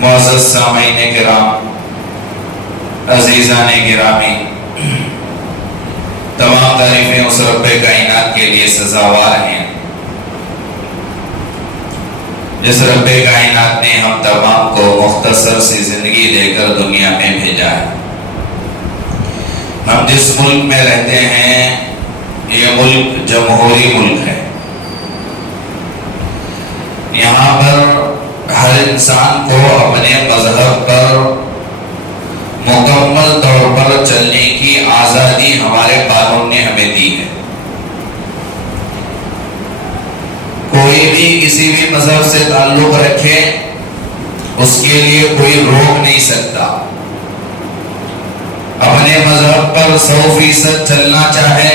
معزز سامعین کرام، عزیزان گرامی، تمام تعریفیں اس رب کائنات کے لیے سزاوار ہیں جس رب کائنات نے ہم تمام کو مختصر سی زندگی دے کر دنیا میں بھیجا ہے۔ ہم جس ملک میں رہتے ہیں یہ ملک جمہوری ملک ہے۔ یہاں پر ہر انسان کو اپنے مذہب پر مکمل طور پر چلنے کی آزادی ہمارے قانون نے ہمیں دی ہے۔ کوئی بھی کسی بھی مذہب سے تعلق رکھے، اس کے لیے کوئی روک نہیں سکتا۔ اپنے مذہب پر 100% چلنا چاہے،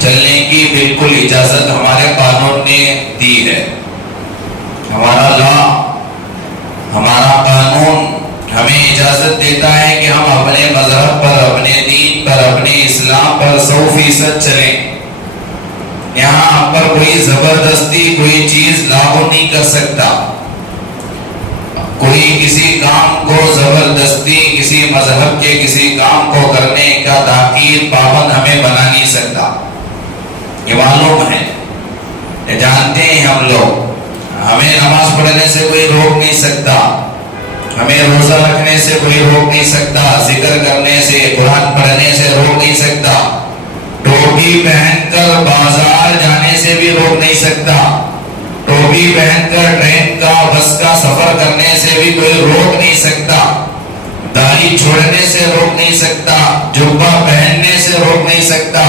چلنے کی بالکل اجازت ہمارے قانون نے دی ہے۔ ہمارا لا، ہمارا قانون ہمیں اجازت دیتا ہے کہ ہم اپنے مذہب پر، اپنے دین پر، اپنے اسلام پر 100% چلیں۔ یہاں ہم پر کوئی زبردستی کوئی چیز لاگو نہیں کر سکتا۔ کوئی کسی کام کو زبردستی کسی مذہب کے کسی کام کو کرنے کا تاکید پابند ہمیں بنا نہیں سکتا۔ یہ معلوم ہے، یہ جانتے ہیں ہم لوگ۔ ہمیں نماز پڑھنے سے کوئی روک نہیں سکتا، ہمیں روزہ رکھنے سے کوئی روک نہیں سکتا، ذکر کرنے سے، قرآن پڑھنے سے روک نہیں سکتا، ٹوپی پہن کر بازار جانے سے بھی روک نہیں سکتا، ٹوپی پہن کر ٹرین کا بس کا سفر کرنے سے بھی کوئی روک نہیں سکتا، داڑھی چھوڑنے سے روک نہیں سکتا، جبہ پہننے سے روک نہیں سکتا،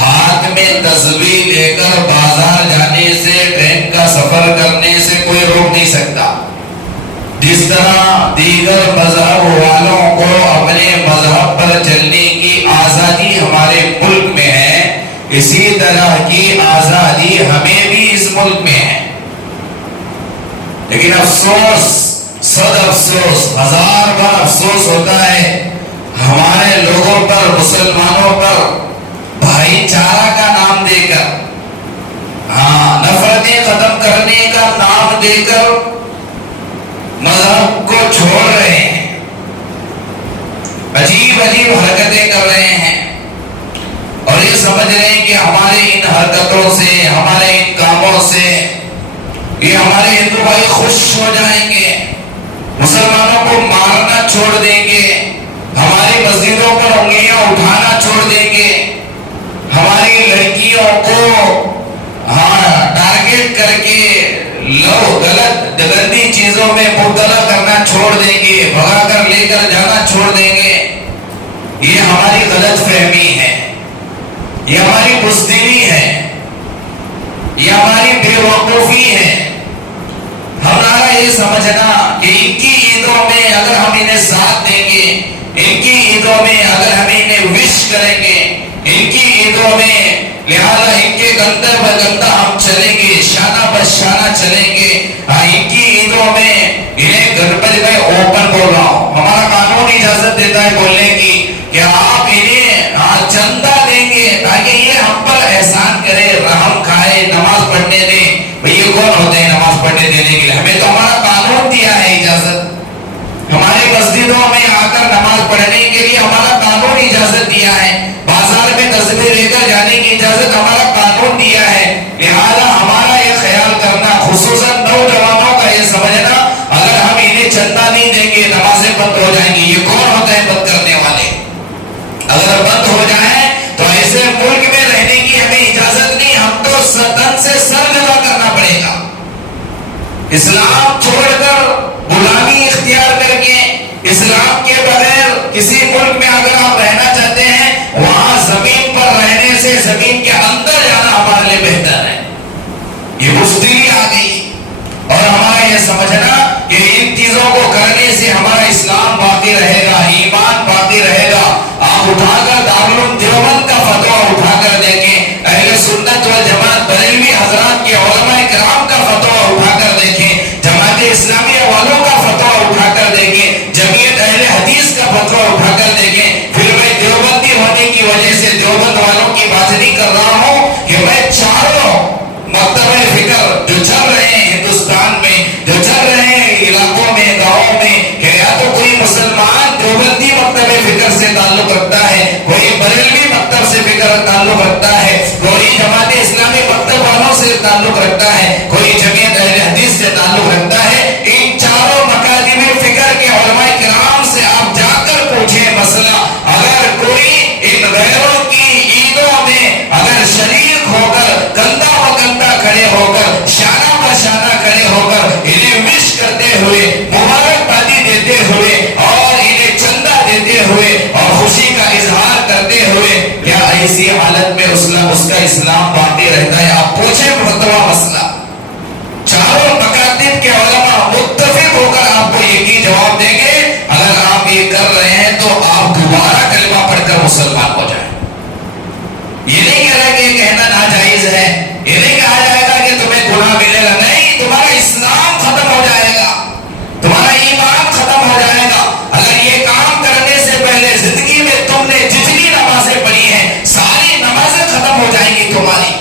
ہاتھ میں تسبیح لے کر بازار جانے سے، ٹرین کا سفر کرنے سے کوئی روک نہیں سکتا۔ جس طرح دیگر مذہب والوں کو اپنے مذہب پر چلنے کی آزادی ہمارے ملک میں ہے، اسی طرح کی آزادی ہمیں بھی اس ملک میں ہے۔ لیکن افسوس، صد افسوس، ہزار بار افسوس ہوتا ہے ہمارے لوگوں پر، مسلمانوں پر بھائی چارہ کا نام دے کر، نفرتیں ختم کرنے کا نام دے کر مذہب کو چھوڑ رہے ہیں، عجیب عجیب حرکتیں کر رہے ہیں، اور یہ سمجھ رہے ہیں کہ ہمارے ان حرکتوں سے، ہمارے ان کاموں سے یہ ہمارے ہندو بھائی خوش ہو جائیں گے، مسلمانوں کو مارنا چھوڑ دیں گے، ہماری مسجدوں پر انگلیاں اٹھانا چھوڑ دیں گے، ہماری لڑکیوں کو ٹارگیٹ کر کے غلط گندی چیزوں میں مبتلا کرنا چھوڑ دیں گے، بھگا کر لے کر جانا چھوڑ دیں گے۔ یہ ہماری غلط فہمی ہے، یہ ہماری بزدلی ہے، یہ ہماری بے وقوفی ہے۔ ہمارا یہ سمجھنا کہ ان کی عیدوں میں اگر ہم انہیں ساتھ دیں گے، ان کی عیدوں میں اگر ہم انہیں وش کریں گے، ان کی عیدوں میں لہذا ان کے گندر پر گندہ ہم چلیں گے، شانہ بہ شانہ چلیں گے، ان کی عیدوں میں انہیں گھر میں اوپن بول رہا ہوں، ہمارا قانون اجازت دیتا ہے بولنے کی کہ آپ انہیں چندہ دیں گے تاکہ یہ ہم پر احسان کرے، رحم کھائے، نماز پڑھنے دیں۔ بھئی یہ کون ہوتے ہیں نماز پڑھنے دینے کے لیے؟ ہمیں تو ہمارا قانون دیا ہے اجازت، ہمارے مسجدوں میں آ کر نماز پڑھنے کے لیے ہمارا قانون اجازت دیا ہے، بازار میں تسبیح لے کر جانے کی اجازت ہمارا قانون دیا ہے۔ لہذا ہمارا یہ خیال کرنا، خصوصاً نوجوانوں کا یہ سمجھنا اگر ہم انہیں چندہ نہیں دیں گے نمازیں بند ہو جائیں گی۔ یہ کون ہوتا ہے بند کرنے والے؟ اگر بند ہو جائیں تو ایسے ملک میں رہنے کی ہمیں اجازت نہیں، ہم تو تن سے سر جدا کرنا پڑے گا۔ اسلام چھوڑ کر غلامی اختیار کر کے، اسلام کے بغیر کسی ملک میں اگر آپ رہنا چاہتے ہیں، وہاں زمین پر رہنے سے زمین کے اندر جانا ہمارے لیے بہتر ہے۔ یہ بزدلی آ گئی، اور ہمارا یہ سمجھنا کہ ان چیزوں کو کرنے سے ہمارا اسلام باقی رہے گا، ایمان باقی رہے گا۔ آپ اٹھا کر دارالعلوم دیوبند کا فتویٰ اٹھا کر دیکھیں، اہل سنت والجماعت بریلوی حضرات کے علماء کرام کا فتویٰ اٹھا کر دیکھیں، جماعت اسلامیہ والوں کا فتویٰ اٹھا کر دیکھیں، جمعیت اہل حدیث کا فتویٰ اٹھا کر دیکھیں۔ پھر میں دیوبندی ہونے کی وجہ سے دیوبند والوں کی بات نہیں کر رہا ہوں کہ میں چاروں مکتبہ فکر جو چل رہے ہیں ہندوستان میں، جو چل رہے ہیں علاقوں میں، سے تعلق رکھتا ہے, کوئی بریلوی مکتب سے تعلق رکھتا ہے, کوئی جماعت اسلامی مکتب والوں سے تعلق رکھتا ہے, کوئی جمعیت اہل حدیث سے تعلق رکھتا ہے. ان چاروں مکاتب فکر کے علماء کرام سے آپ جا کر پوچھیں مسئلہ. اگر کوئی ان غیروں کی عیدوں میں اگر شریک ہو کر, کندھا و کندھا کھڑے ہو کر, شانہ بہ شانہ کھڑے ہو کر انہیں وش کرتے ہوئے, مبارکبادی دیتے ہوئے اور انہیں چندہ دیتے ہوئے اور خوشی کا اظہار کرتے ہوئے, کیا ایسی حالت میں اس کا اسلام باقی رہتا ہے؟ آپ پوچھیں مرتبہ مسئلہ. چاروں مکاتب کے علماء متفق ہو کر آپ کو ایک ہی جواب دیں گے, اگر آپ یہ کر رہے ہیں تو آپ دوبارہ کلمہ پڑھ کر مسلمان ہو جائیں. یہ نہیں کہہ رہا کہ یہ کہنا ناجائز ہے, یہ نہیں کہا جائے گا کہ تمہیں گناہ ملے گا, نہیں, تمہارا اسلام ختم ہو جائے گا, تمہارا ایمان ختم ہو جائے گا. اگر یہ کام کرنے سے پہلے زندگی میں تم نے جتنی نمازیں پڑھی ہیں ساری نمازیں ختم ہو جائیں گی, تمہاری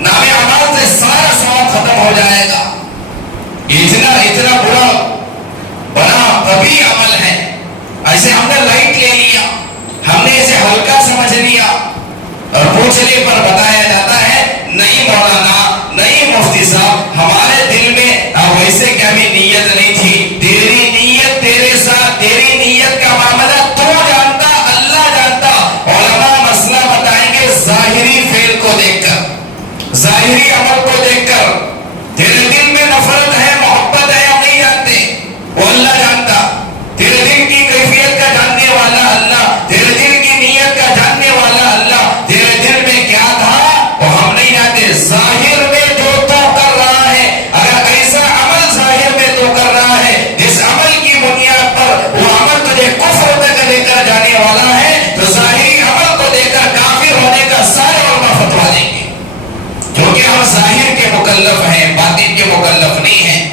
نام اعمال سے سارا ثواب ختم ہو جائے گا. اتنا برا بنا کبھی عمل ہے. ایسے ہم نے لائٹ لے لیا, ہم نے اسے ہلکا سمجھ لیا اور پوچھنے پر بتایا جاتا ہے نہیں مولانا, نہیں مفتی صاحب, ہمارے دل میں ویسے کیا بھی نیت نہیں تھی. تیری نیت تیرے ساتھ, تیری نیت کا معاملہ تو جانتا, اللہ جانتا. علماء مسئلہ بتائیں گے ظاہری فعل کو دیکھ کر, ظاہری عمل کو دیکھ کر. تیرے دل میں نفرت ہے, محبت ہے, ہم نہیں جانتے, وہ اللہ جانتا. تیرے دل کی کیفیت کا جاننے والا اللہ, تیرے دل کی نیت کا جاننے والا اللہ. تیرے دل میں کیا تھا وہ ہم نہیں جانتے. ظاہر میں جو تو کر رہا ہے, اگر ایسا عمل ظاہر میں تو کر رہا ہے جس عمل کی بنیاد پر وہ عمل تجھے کفر تک لے کر جانے والا ہے, تو ظاہری عمل کو دے کر کافر ہونے کا سارے علماء فتوا دیں گے, کیونکہ ہم ظاہر کے مکلف ہیں, باطن کے مکلف نہیں ہیں.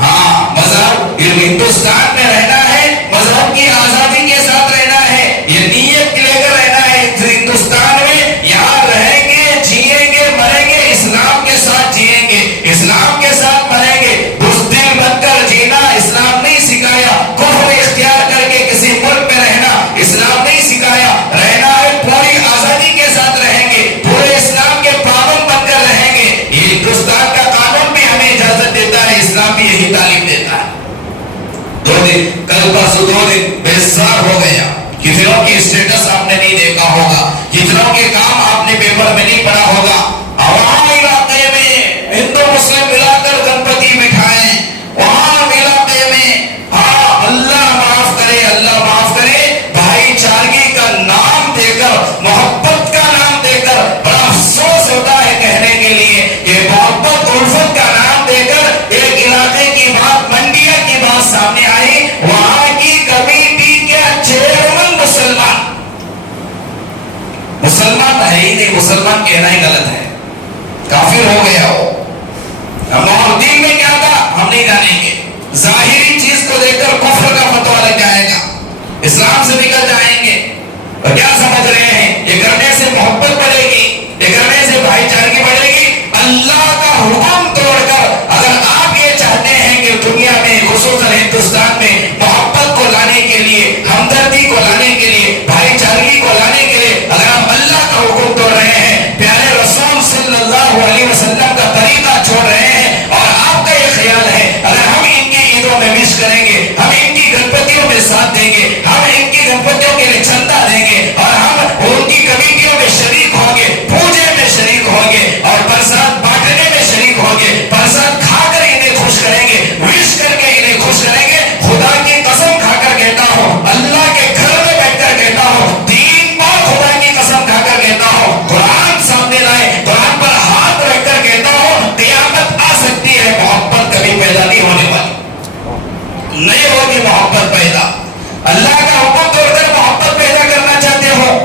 ہاں, مذہب ہندوستان میں رہنا ہے, مذہب کی آزادی کے ساتھ رہنا ہے, یہ نیت لے کر رہنا ہے ہندوستان میں. یہاں رہیں گے, جیئیں گے, مریں گے, اسلام کے ساتھ جیئیں گے, اسلام کے ساتھ مریں گے. بزدل بن کر جینا اسلام نہیں سکھایا. کفر اختیار کر کے کسی ملک میں رہنا اسلام نہیں سکھایا. رہنا ہے پوری آزادی کے ساتھ رہیں گے, پورے اسلام کے پابند بن کر رہیں گے. یہ ہندوستان کا قانون بھی ہمیں اجازت دیتا ہے, اسلام بھی یہی تعلیم دیتا ہے. 2 دن کل پرسوں 2 دن بیزار ہو گیا. کتنوں کی اسٹیٹس آپ نے نہیں دیکھا ہوگا, کتنوں کے کام آپ نے پیپر میں نہیں پڑھا ہوگا. عوام علاقے میں ہندو مسلم ملا کر گنپتی بٹھائیں, وہاں علاقے میں, ہاں اللہ معاف کرے, اللہ معاف کرے, بھائی چارگی کا نام دے کر, محبت کا نام دے کر بڑا افسوس ہوتا ہے کہنے کے لیے کہ محبت الفت کا نام دے کر ایک علاقے کی بات, منڈیا کی بات سامنے آئی. وہاں کی کمیٹی کے چیئرمین مسلمان ہے ہی نہیں, مسلمان کہنا ہی غلط ہے, کافر ہو گیا ہو. ہم دین میں کیا تھا ہم نہیں جانیں گے. ظاہری چیز کو دیکھ کر کفر کا فتوا لگ جائے گا, اسلام سے نکل جائیں گے. اور کیا سمجھ رہے ہیں یہ کرنے سے محبت بڑھے گی, یہ کرنے سے بھائی چارگی بڑھے گی. اللہ کا حکم توڑ کر اگر آپ یہ چاہتے ہیں کہ دنیا میں خصوصاً ہندوستان میں محبت کو لانے کے لیے, ہمدردی کو لانے کے لیے, بھائی چارگی کو لانے کے لیے اگر آپ اللہ کا حکم توڑ رہے ہیں, پیارے رسول صلی اللہ علیہ وسلم کا طریقہ چھوڑ رہے ہیں, اور آپ کا یہ خیال ہے اگر ہم ان کی عیدوں میں وش کریں گے, ہم ان کی گنپتیوں میں ساتھ دیں گے, ہم ان کی گنپتیوں کے لیے چندہ دیں گے, اور ہم ان کی کمیٹیوں میں شریک ہوں گے, پوجے میں شریک ہوں گے, اور پرساد بانٹنے میں شریک ہوں گے, پرساد کھا کر انہیں خوش کریں گے, وش کر کے انہیں خوش کریں گے. خدا کی قسم کھا کر کہتا ہوں, اللہ کے گھر میں بیٹھ کر کہتا ہوں, 3 بار خدا کی قسم کھا کر کہتا ہوں, قرآن سامنے لائے, قرآن پر ہاتھ رکھ کر کہتا ہوں, قیامت آ سکتی ہے, محبت کبھی پیدا نہیں ہونے والی, نہیں ہوگی محبت پیدا. اللہ کا حکم توڑ کر محبت پیدا کرنا چاہتے ہو,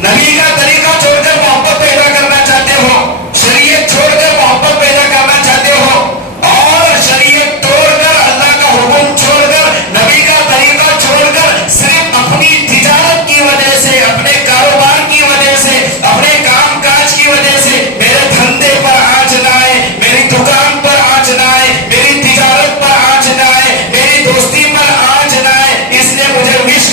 نبی کا طریقہ چھوڑ کر محبت پیدا کرنا چاہتے ہو, شریعت چھوڑ کر محبت پیدا کرنا چاہتے ہو, اور شریعت توڑ کر, اللہ کا حکم چھوڑ کر, نبی کا طریقہ چھوڑ کر صرف اپنی تجارت کی وجہ سے, اپنے کاروبار کی وجہ سے, اپنے کام کاج کی وجہ سے میرے دھندے پر آنچ نہ آئے, میری دکان پر آنچ نہ آئے, میری تجارت پر آنچ نہ آئے, میری دوستی پر آنچ نہ آئے, اس نے مجھے وش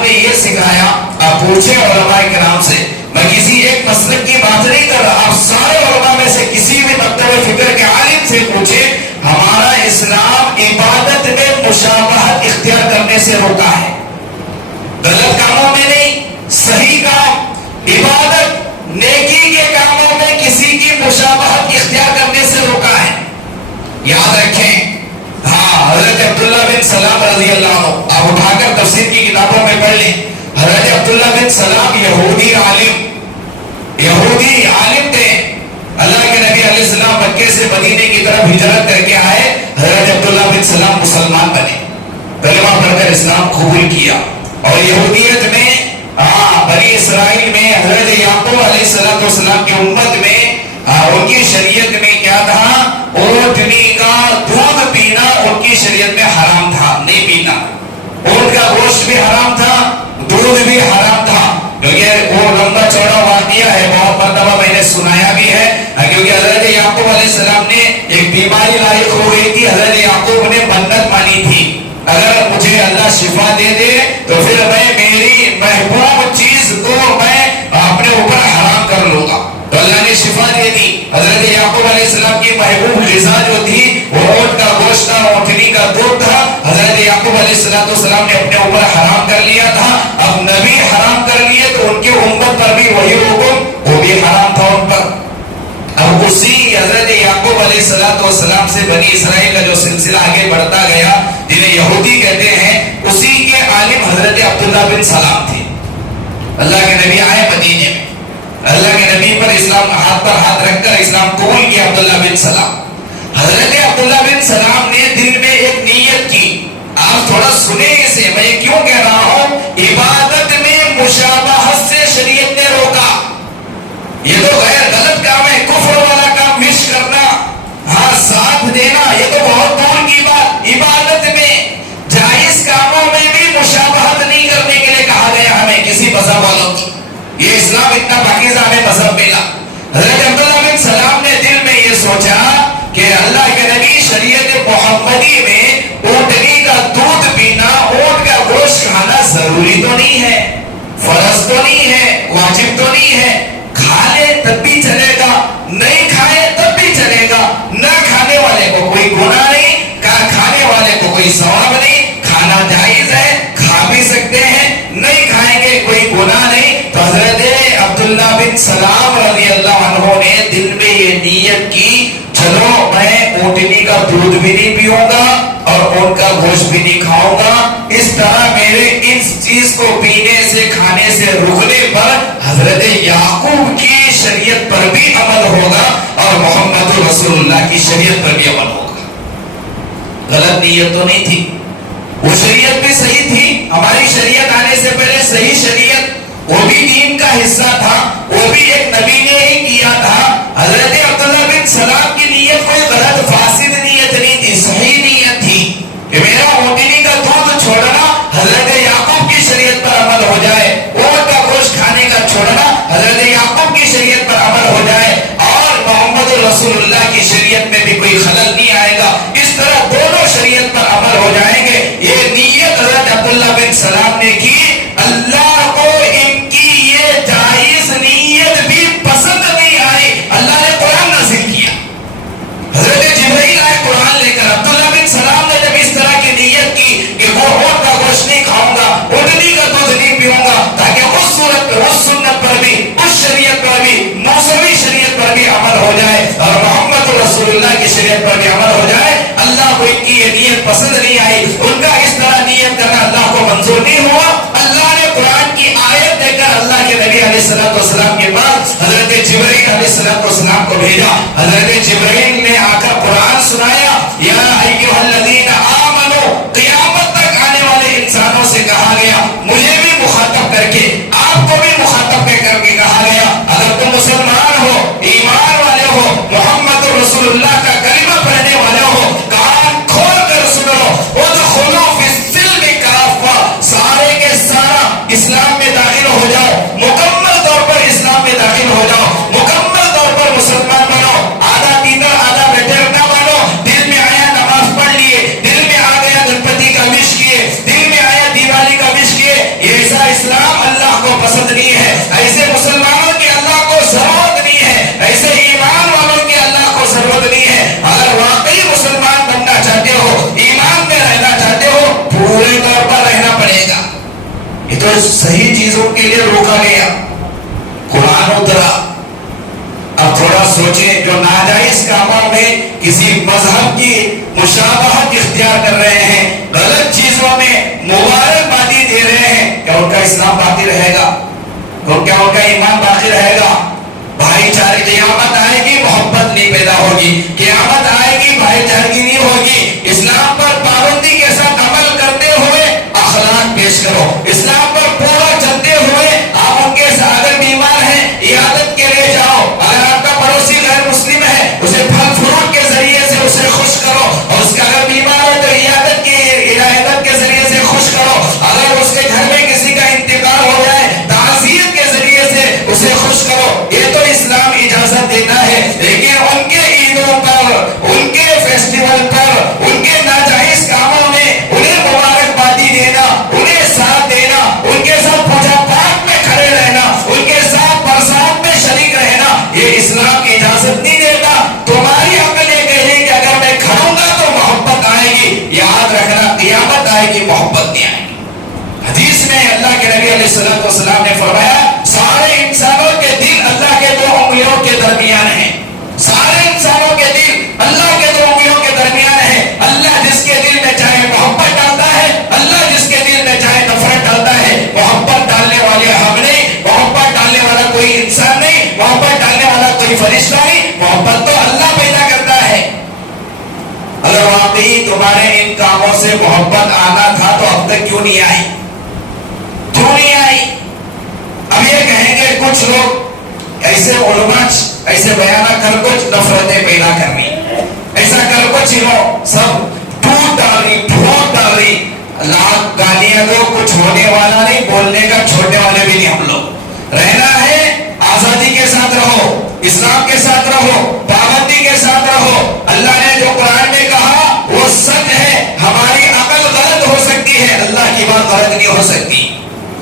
اسلام نے یہ سکھایا. آپ پوچھیں علماء کرام سے, میں کسی ایک مسلک کی بات نہیں کر رہا, آپ سارے علماء میں سے کسی بھی مکتب فکر کے عالم سے پوچھیں, ہمارا اسلام عبادت میں مشابہت اختیار کرنے سے روکا ہے. غلط کاموں میں نہیں, صحیح کام, عبادت, نیکی کے کاموں میں کسی کی مشابہت اختیار کرنے سے روکا ہے. یاد رکھیں. ہاں, حضرت عبداللہ بن سلام رضی اللہ عنہ, آپ اٹھا کر تفسیر کی کتابوں میں پڑھ لیں. حضرت عبداللہ بن سلام یہودی عالم تھے. اللہ کے نبی علیہ السلام مکے سے مدینے کی طرف ہجرت کر کے آئے. حضرت عبداللہ بن سلام مسلمان بنے, کلمہ پڑھ کر اسلام قبول کیا. اور یہودیت میں, بنی اسرائیل میں حضرت یعقوب علیہ السلام کی امت میں ان کی شریعت میں کیا تھا, اونٹنی کا دودھ پینا ان کی شریعت میں حرام تھا, نہیں پینا. اونٹ کا گوشت بھی حرام تھا, دودھ بھی حرام تھا. کیونکہ وہ لمبا چوڑا واقعہ ہے, بہت مرتبہ میں نے سنایا بھی ہے. کیونکہ حضرت یعقوب علیہ السلام نے ایک بیماری لاحق ہو گئی تھی. حضرت یعقوب نے منت مانی تھی, اگر مجھے اللہ شفا دے دے تو پھر میں میری محبوب چیز کو میں اپنے اوپر حرام کر لوں گا. تو اللہ نے شفا دے دی. حضرت یعقوب علیہ السلام کی محبوب غذا جو تھی وہ اونٹ کا گوشت تھا, اونٹنی کا دودھ تھا. حضرت یعقوب علیہ السلام نے اپنے اوپر حرام کر لیا تھا. اب نبی حرام کر لیے تو ان کی امت پر بھی وہی حکم, وہ بھی حرام تھا ان پر. اب اسی حضرت یعقوب علیہ السلام سے بنی اسرائیل کا جو سلسلہ آگے بڑھتا گیا, جنہیں یہودی کہتے ہیں, اسی کے عالم حضرت عبداللہ بن سلام تھے. اللہ کے نبی آئے مدینے میں, اللہ کے نبی پر اسلام ہاتھ پر ہاتھ رکھ کر اسلام قبول کیا عبداللہ بن سلام. حضرت عبداللہ بن سلام نے دل میں ایک نیت کی. آپ تھوڑا سنیں اسے, میں یہ کیوں کہہ رہا ہوں. عبادت میں مشابہت سے شریعت نے روکا. یہ تو غیر غلط کام ہے, کفر والا کام مش کرنا, ہاں ساتھ دینا, یہ تو بہت دور کی بات. عبادت میں جائز کاموں میں بھی مشابہت نہیں کرنے کے لیے کہا گیا ہمیں کسی مذہب والوں کی. یہ اسلام اتنا پاکیزہ ہمیں مذہب ملا. حضرت عبداللہ بن سلام نے دل میں یہ سوچا کہ اللہ کے نبی شریعت محمدی میں اونٹنی کا دودھ پینا, اونٹ کا گوشت کھانا ضروری تو نہیں ہے, فرض تو نہیں ہے, واجب تو نہیں ہے. کھا لے تب بھی چلے گا, نہیں کھائے تب بھی چلے گا. نہ کھانے والے کو کوئی گناہ نہیں, کھانے والے کو کوئی ثواب نہیں. کھانا جائز ہے, کھا بھی سکتے ہیں, نہیں کھائیں گے کوئی گناہ نہیں. تو حضرت عبداللہ بن سلام رضی اللہ عنہ نے دل میں یہ نیت کی, چلو میں اونٹنی کا دودھ بھی نہیں پیوں گا اور اونٹ کا گوشت بھی نہیں کھاؤں گا. اس طرح میرے اس چیز کو پینے سے, کھانے سے رکنے پر حضرت یعقوب کی شریعت پر بھی عمل ہوگا اور محمد رسول اللہ کی شریعت پر بھی عمل ہوگا. غلط نیت تو نہیں تھی, وہ شریعت بھی صحیح تھی. ہماری شریعت آنے سے پہلے صحیح شریعت, وہ بھی دین کا حصہ تھا, وہ بھی ایک نبی نے ہی کیا تھا. حضرت عبداللہ بن سلام کی نیت کوئی غلط فاسد نیت نہیں تھی, صحیح نیت تھی کہ میرا اونٹنی کا دودھ چھوڑنا حضرت یعقوب کی شریعت پر عمل ہو جائے, اونٹ کا گوشت کھانے کا چھوڑنا حضرت یعقوب کی شریعت پر عمل ہو جائے, اور محمد رسول اللہ کی شریعت میں بھی کوئی خلل نہیں آئے گا. اس طرح دونوں شریعت پر عمل ہو جائیں گے. یہ نیت حضرت عبداللہ بن سلام نے کی. اللہ کو ان کی یہ جائز نیت بھی پسند نہیں آئی. اللہ نے قرآن نازل کیا, حضرت جبرائیل آئے قرآن لے کر. عبداللہ بن سلام نے جب اس طرح کی نیت کی کہ وہ اونٹ کا گوشت نہیں کھاؤں گا, اونٹنی کا دودھ نہیں پیوں گا, تاکہ اس صورت پر, اس سنت پر بھی, اس شریعت پر بھی, موسمی شریعت پر بھی عمل ہو جائے اور محمد رسول اللہ کی شریعت پر بھی عمل ہو جائے. اللہ کو ان کی یہ نیت پسند نہیں آئی, ان کا اس طرح نیت کرنا اللہ کو منظور نہیں ہوا. اللہ نے قرآن کی آیت دے کر اللہ کے نبی علیہ السلام کے پاس حضرت جبرائیل علیہ السلام کو بھیجا. حضرت جبرائیل نے آ کر قرآن سنایا. یا ایھا الذین آمنوا, قیامت تک آنے والے انسانوں سے کہا گیا, مجھے بھی مخاطب کر کے, آپ کو بھی مخاطب کر کے کہا گیا, اگر تم مسلمان ہو, ایمان والے ہو, محمد رسول اللہ کا کلمہ پڑھنے والے ہو, کان کھول کر سنو. ادخلوا فی السلم کافہ, سارے کے سارا اسلام میں داخل ہو جاؤ, مکمل طور پر اسلام میں داخل ہو جاؤ, مکمل طور پر مسلمان بنو. آدھا پیتا آدھا بیٹھے نہ بنو. دل میں آیا نماز پڑھ لیے, تو صحیح چیزوں کے لیے روکا گیا، قرآن اترا۔ اب تھوڑا سوچیں، جو ناجائز کاموں میں کسی مذہب کی مشابہت اختیار کر رہے ہیں، غلط چیزوں میں مبارکبادی دے رہے ہیں، کیا ان کا اسلام باقی رہے گا؟ کیا ان کا ایمان باقی رہے گا؟ بھائی چارے، قیامت آئے گی محبت نہیں پیدا ہوگی، قیامت آئے گی بھائی چارگی نہیں ہوگی۔ اسلام پر پابندی کے ساتھ عمل کرتے ہوئے اخلاق پیش کرو، اسلام پر پورا چلتے ہوئے آپ ان کے ساتھ اگر بیمار ہیں عیادت کے لیے جاؤ، اگر آپ کا پڑوسی غیر مسلم ہے اسے پھل فروٹ کے ذریعے سے اسے خوش کرو، اور اس کا اگر بیمار ہے تو عیادت کے ذریعے سے خوش کرو، اگر اس کے گھر میں کسی کا انتقال ہو جائے تعزیت کے ذریعے سے اسے خوش کرو۔ یہ تو اسلام اجازت دیتا ہے، لیکن ان کے عیدوں پر، ان کے فیسٹیول پر، ان کے ناجائز کاموں میں انہیں مبارکبادی دینا، انہیں ساتھ دینا، ان کے ساتھ پوجا پاٹ میں کھڑے رہنا، ان کے ساتھ برسات میں شریک رہنا، یہ اسلام اجازت نہیں دیتا۔ تمہاری عقل یہ کہے کہ اگر میں کھڑوں گا تو محبت آئے گی، یاد رکھنا قیامت آئے گی محبت نہیں آئے گی۔ حدیث میں اللہ کے نبی علیہ الصلوۃ والسلام نے فرمایا سارے انسانوں کے دل اللہ کے دو انگلیوں کے درمیان ہیں، سارے انسانوں کے دل اللہ کے دو انگلیوں کے درمیان ہیں۔ اللہ جس کے دل میں چاہے محبت ڈالتا ہے، اللہ جس کے دل میں چاہے نفرت ڈالتا ہے۔ محبت ڈالنے والے ہم نہیں، محبت ڈالنے والا کوئی انسان نہیں، محبت ڈالنے والا کوئی فرشتہ نہیں، محبت تو اللہ پیدا کرتا ہے۔ اگر واقعی تمہارے ان کاموں سے محبت آنا تھا تو اب تک کیوں نہیں آئی؟ کیوں نہیں آئی؟ اب یہ کہیں گے کچھ لوگ ایسے علماء ایسے بیانہ کر کچھ نفرتیں پیدا کرنی، ایسا کر کچھ سب ٹوٹ ڈالی، پھوٹ ڈالی، لاکھ گالیاں دو، کچھ ہونے والا نہیں، بولنے کا چھوڑنے والے بھی نہیں ہم لوگ۔ رہنا ہے آزادی کے ساتھ رہو، اسلام کے ساتھ رہو، پابندی کے ساتھ رہو۔ اللہ نے جو قرآن میں کہا وہ سچ ہے، ہماری عقل غلط ہو سکتی ہے، اللہ کی بات غلط نہیں ہو سکتی۔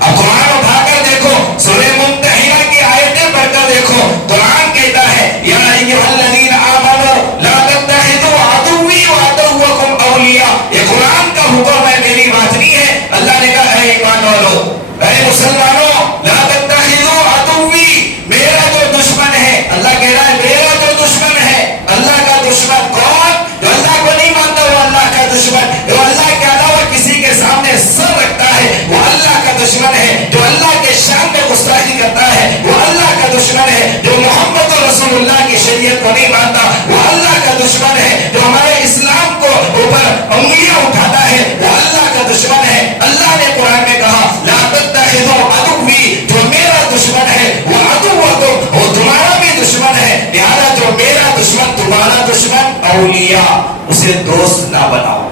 اب قرآن اٹھا کر دیکھو، سورہ ممتحنہ کی آیتیں پڑھ کر دیکھو، قرآن کہتا ہے یا ایھا الذین آمنوا لا تتخذوا عدوی وعدوکم اولیاء۔ یہ قرآن کا حکم ہے، میری بات نہیں ہے۔ اللہ نے کہا اے ایمان والو، اے مسلمانوں، لا تتخذوا عدوی، میرا جو دشمن ہے، اللہ کہہ رہا ہے میرا جو دشمن ہے۔ اللہ کا دشمن کون؟ جو اللہ کو نہیں مانتا وہ اللہ کا دشمن، جو اللہ کے علاوہ کسی کے سامنے سر رکھتا ہے وہ اللہ کا دشمن ہے، جو اللہ کے شان میں گستاخی کرتا ہے وہ اللہ کا دشمن ہے، جو محمد رسول اللہ کی شریعت کو نہیں مانتا وہ اللہ کا دشمن ہے، جو ہمارے اسلام کو اوپر انگلیاں اٹھاتا ہے وہ اللہ کا دشمن ہے۔ اللہ نے قرآن میں کہا لا تتخذوا عدوی، جو میرا دشمن ہے وہ عدوکم، وہ تمہارا بھی دشمن ہے، لہذا جو میرا دشمن تمہارا دشمن اولیاء، اسے دوست نہ بناؤ،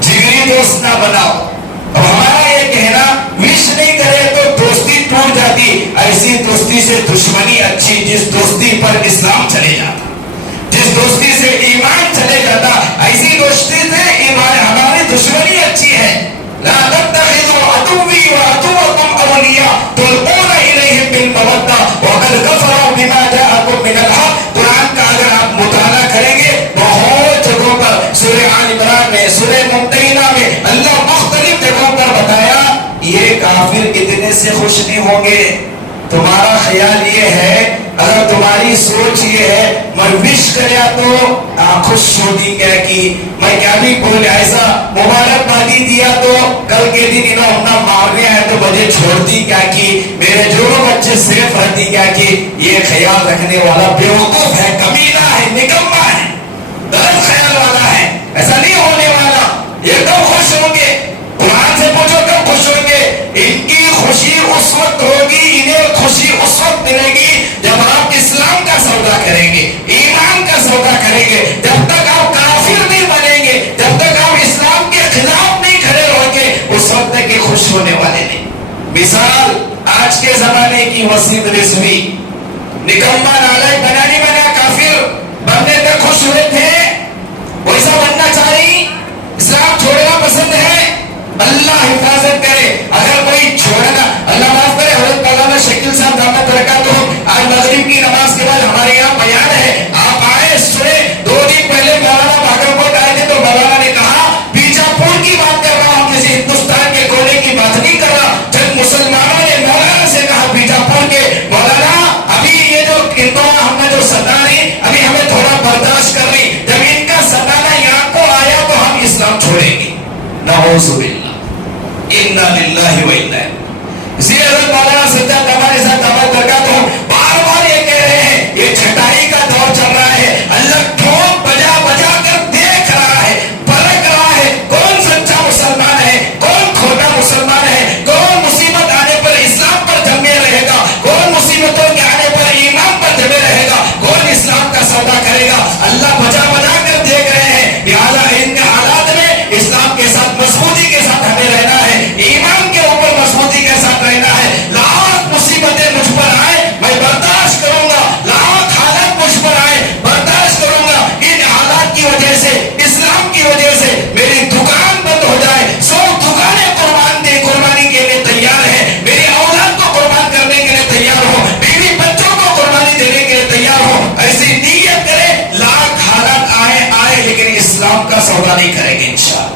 جگری دوست نہ بناؤ۔ اب ہمارا یہ کہنا وش نہیں کرے تو دوستی ٹوٹ جاتی، ایسی دوستی سے دشمنی اچھی، جس دوستی پر اسلام چلے جاتا، جس دوستی سے ایمان چلے جاتا، ایسی دوستی سے ایمان ہماری دشمنی اچھی ہے۔ لا تتخذوا عدوی وعدوکم اولیاء تلقون الیہم بالمودہ وقد کفروا بما جاءکم من الحق۔ قرآن کا اگر آپ مطالعہ کریں گے بہت جگہوں پر، سورہ آل عمران میں، سورہ ممتحنہ میں، اللہ مختلف جگہوں پر بتایا یہ کافر کتنے سے خوش نہیں ہوں گے۔ تمہارا خیال یہ ہے، اگر تمہاری سوچ یہ ہے میں وش کریا تو خوش ہوتی کیا کی، میں کیا بھی بولے ایسا مبارکبادی دیا تو کل کے دن انہوں اپنا مارنے آئے تو مجھے چھوڑتی کیا کی، میرے جو بچے صرف رہتی کیا کی۔ یہ خیال رکھنے والا بیوقوف ہے، کمینہ ہے، نکما ہے، غلط خیال والا ہے، ایسا نہیں ہونے والا۔ یہ کب خوش ہوں گے؟ قرآن سے پوچھو کب خوش ہوں گے؟ ان کی خوشی اس وقت ہوگی، انہیں خوشی اس وقت ملے گی جب آپ اسلام کا سودا کریں گے، ایمان کا سودا کریں گے۔ جب تک آپ کافر نہیں بنیں گے، جب تک آپ اسلام کے خلاف نہیں کھڑے رہو گے، اس وقت تک یہ خوش ہونے والے نہیں۔ مثال آج کے زمانے کی وسیع رضوی، نکما نالائق بنا نہیں بنا، کافر بننے تک خوش ہوئے تھے، ویسا بننا چاہیے، اسلام چھوڑنا پسند ہے۔ اللہ حفاظت کرے، اگر کوئی چھوڑنا، اللہ معاف کرے، حضرت مولانا شکیل صاحب دامت برکاتہ آج مغرب کی نماز کے بعد ہمارے یہاں بیان ہے، آپ آئے سنے۔ 2 دن پہلے مولانا بھاگلپور آئے تھے تو مولانا نے کہا بیجاپور کی بات کر رہا ہوں، کسی ہندوستان کے کونے کی بات نہیں کر رہا، جب مسلمان نعوذ باللہ انا للہ و انا الیہ۔ اسی لیے حضرت مولانا سجاد ہمارے ساتھ دعوت برکاتہ بار بار یہ کہہ رہے ہیں یہ چھٹائی کا دور چل رہا ہے، اللہ ٹھوک بجا بجا کر دیکھ رہا ہے، پرکھ رہا ہے کون سچا مسلمان ہے، کون کھوٹا مسلمان ہے، کون مصیبت آنے پر اسلام پر جمے رہے گا، کون مصیبتوں کے آنے پر ایمان پر جمے رہے گا، کون اسلام کا سودا کرے گا۔ اللہ بجا بجا کر دیکھ رہے ہیں، لہٰذا ان حالات میں اسلام کے ساتھ مضبوطی کے ساتھ ہمیں رہنا ہے، ایمان کے اوپر مضبوطی کے ساتھ رہنا ہے۔ لاکھ مصیبتیں مجھ پر آئے میں برداشت کروں گا، لاکھ حالات مجھ پر آئے برداشت کروں گا، ان حالات کی وجہ سے اسلام کی وجہ سے میری دکان بند ہو جائے، 100 دکانیں قربانی کے لیے تیار ہے، میری اولاد کو قربان کرنے کے لیے تیار ہو، بیوی بچوں کو قربانی دینے کے لیے تیار ہو، ایسی نیت کرے، لاکھ حالات آئے لیکن اسلام کا سودا نہیں کریں گے انشاءاللہ۔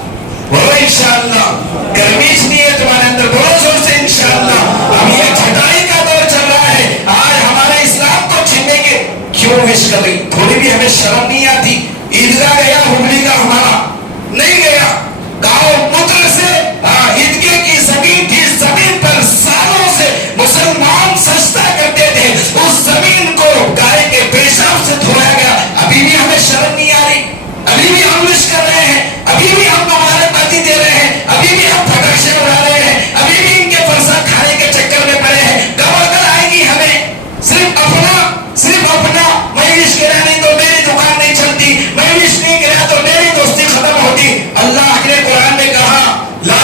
بولو انشاءاللہ، گرمیش نہیں ہے تمہارے اندر، بولو زور سے انشاءاللہ۔ اب یہ چھٹائی کا دور چل رہا ہے، آج ہمارے اسلام کو چھیننے کے کیوں وش کر رہی؟ تھوڑی بھی ہمیں شرم نہیں آتی؟ عیدگاہ گیا ہگلی کا ہمارا نہیں گیا، گاؤں پتر سے عیدگاہ کی زمین تھی، زمین پر سالوں سے مسلمان سجدہ کرتے تھے، اس زمین کو گائے کے پیشاب سے دھویا گیا، ابھی بھی ہمیں شرم نہیں آ رہی؟ ابھی بھی ہم وش کر رہے ہیں، ابھی بھی ہم مبارکبادی دے رہے ہیں، ابھی بھی ہم پٹاخے اڑا رہے ہیں، ابھی بھی ان کے فرسا کھانے کے چکر میں پڑے ہیں۔ کب اگر آئے گی ہمیں صرف اپنا میں وش کرا نہیں تو میری دکان نہیں چلتی، میں وش نہیں کرا تو میری دوستی ختم ہوتی۔ اللہ نے قرآن میں کہا لا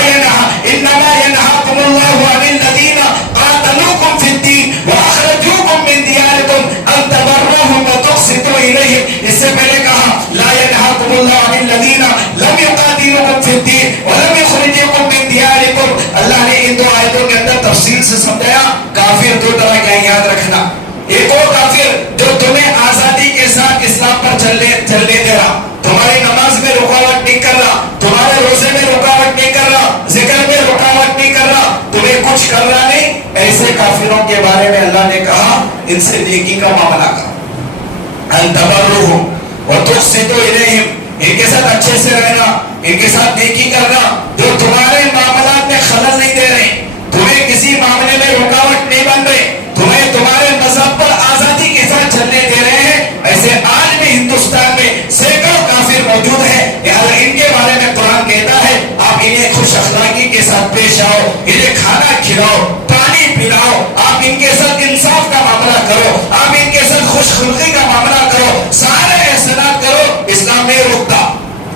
انما ينهاكم الله عن الذين قاتلوكم في الدين واخرجوكم من دياركم ان تبروهم وتقسطوا اليهم۔ اس سے پہلے کہا لا ينهاكم الله عن الذين لم يقاتلوكم في الدين ولم يخرجوكم من دياركم۔ اللہ نے ان دو آیتوں کے اندر تفصیل سے سمجھایا کافر دو طرح کے ہیں، یاد رکھنا۔ ایک وہ کافر جو تمہیں آزادی کے ساتھ اسلام پر چلنے دے رہا، تمہاری نماز میں رکاوٹ نہیں کر رہا، تمہارے روزے میں رکاوٹ نہیں کر رہا، ذکر میں رکاوٹ نہیں کر رہا، تمہیں کچھ کر رہا نہیں، ایسے کافروں کے بارے میں اللہ نے کہا ان سے نیکی کا معاملہ کرو، ان تبرہم وتقسطوا الیہم، ان کے ساتھ اچھے سے رہنا، ان کے ساتھ نیکی کرنا، جو تمہارے معاملات میں خلل نہیں دے رہے، تمہیں کسی معاملے میں رکاوٹ نہیں بن رہے، تمہیں تمہارے مذہب پر آزادی کے ساتھ چلنے دے رہے ہیں، ایسے آج بھی ہندوستان میں سینکڑوں کافر موجود ہیں۔ لہٰذا ان کے بارے میں قرآن کہتا ہے آپ انہیں خوش اخلاقی کے ساتھ پیش آؤ، انہیں کھانا کھلاؤ، پانی پلاؤ، آپ ان کے ساتھ انصاف کا معاملہ کرو، آپ ان کے ساتھ خوش خلقی کا معاملہ کرو، سارے احسانات کرو۔ اسلام نہیں روکتا،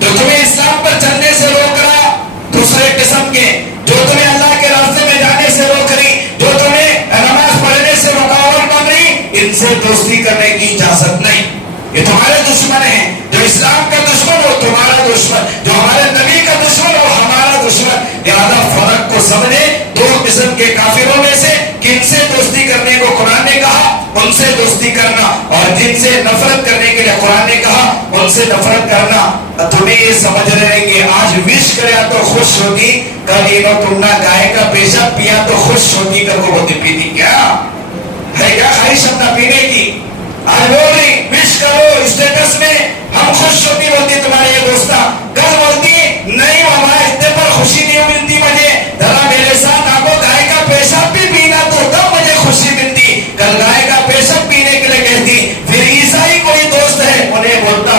جو تمہیں اسلام پر چلنے سے روک رہا دوسرے قسم کے، جو تمہیں اللہ کے راستے میں جانے سے روک رہی، جو تمہیں نماز پڑھنے سے رکاوٹ بن رہی، ان سے دوستی کرنے کی اجازت نہیں۔ یہ تمہارے دشمن ہیں، جو اسلام کا دشمن ہو تمہارا دشمن، جو ہمارے نبی کا دشمن ہو ہمارا دشمن۔ لہذا فرق کو سمجھے، دو قسم کے کافروں میں سے کن سے دوستی کرنے کو قرآن نے کہا ان سے دوستی کرنا، اور جن سے نفرت کرنے کے لیے قرآن نے کہا ان سے نفرت کرنا۔ تمہیں یہ سمجھ رہے کہ آج وش کریا تو خوش ہوتی، کل انہوں تم نہ گائے کا پیشاب پیا تو خوش ہوتی، کل کو ہوتی پیتی کیا ہے؟ کیا خواہش اپنا پینے کی؟ آج بول رہی وش کرو اسٹیٹس میں ہم خوش ہوتی بولتی تمہارے یہ دوستہ، کل بولتی نہیں ہمارے اتنے پر خوشی نہیں ملتی، مجھے ذرا میرے ساتھ آپ کو گائے کا پیشاب بھی پینا تو تب مجھے خوشی ملتی، کل گائے کا پیشاب پینے کے لیے کہتی۔ پھر عیسائی کوئی دوست ہے انہیں بولتا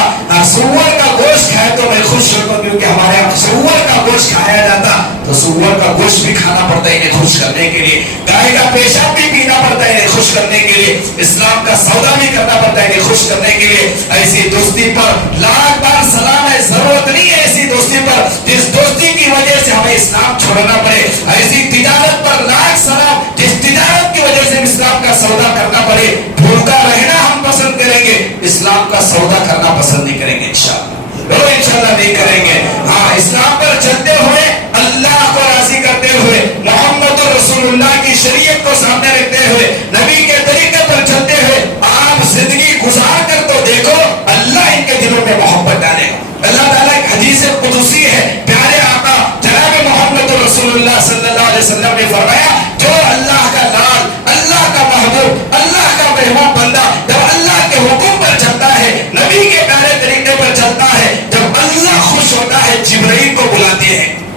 سور کا گوشت کھائے تو میں خوش ہوتا ہوں، کیونکہ ہمارے یہاں سور کا گوشت کھایا جاتا تو سور کا گوشت بھی کھانا پڑتا ہے انہیں خوش کرنے کے لیے، گائے کا پیشاب بھی پینا پڑتا ہے انہیں خوش کرنے کے لیے، اسلام کا سودا بھی کرنا پڑتا ہے انہیں خوش کرنے کے لیے۔ ایسی دوستی پر لاکھ بار سلام ہے، ضرورت نہیں ہے ایسی دوستی پر جس دوستی کی وجہ سے ہمیں اسلام چھوڑنا پڑے، ایسی تجارت پر لاکھ سلام جس تجارت کی وجہ سے اسلام کا سودا کرنا پڑے۔ بھوکا رہنا ہم پسند کریں گے، اسلام کا سودا کرنا پسند نہیں کریں گے انشاءاللہ، انشاءاللہ نہیں کریں گے۔ ہاں، اسلام پر چلتے ہوئے، اللہ کو راضی کرتے ہوئے، محمد رسول اللہ کی شریعت کو سامنے رکھتے ہوئے، نبی کے طریقے پر چلتے ہوئے آپ زندگی گزار کر تو دیکھو، اللہ ان کے دلوں میں محبت ڈالے گا۔ اللہ تعالیٰ ایک حدیث قدسی ہے، پیارے آقا جناب محمد رسول اللہ صلی اللہ علیہ وسلم نے فرمایا جو اللہ کا لال، اللہ کا محبوب، اللہ کا مہمان بندہ جب اللہ کے حکم پر چلتا ہے، نبی کے پیارے طریقے پر چلتا ہے، جب اللہ خوش ہوتا ہے جبرائیل کو بلاتے ہیں۔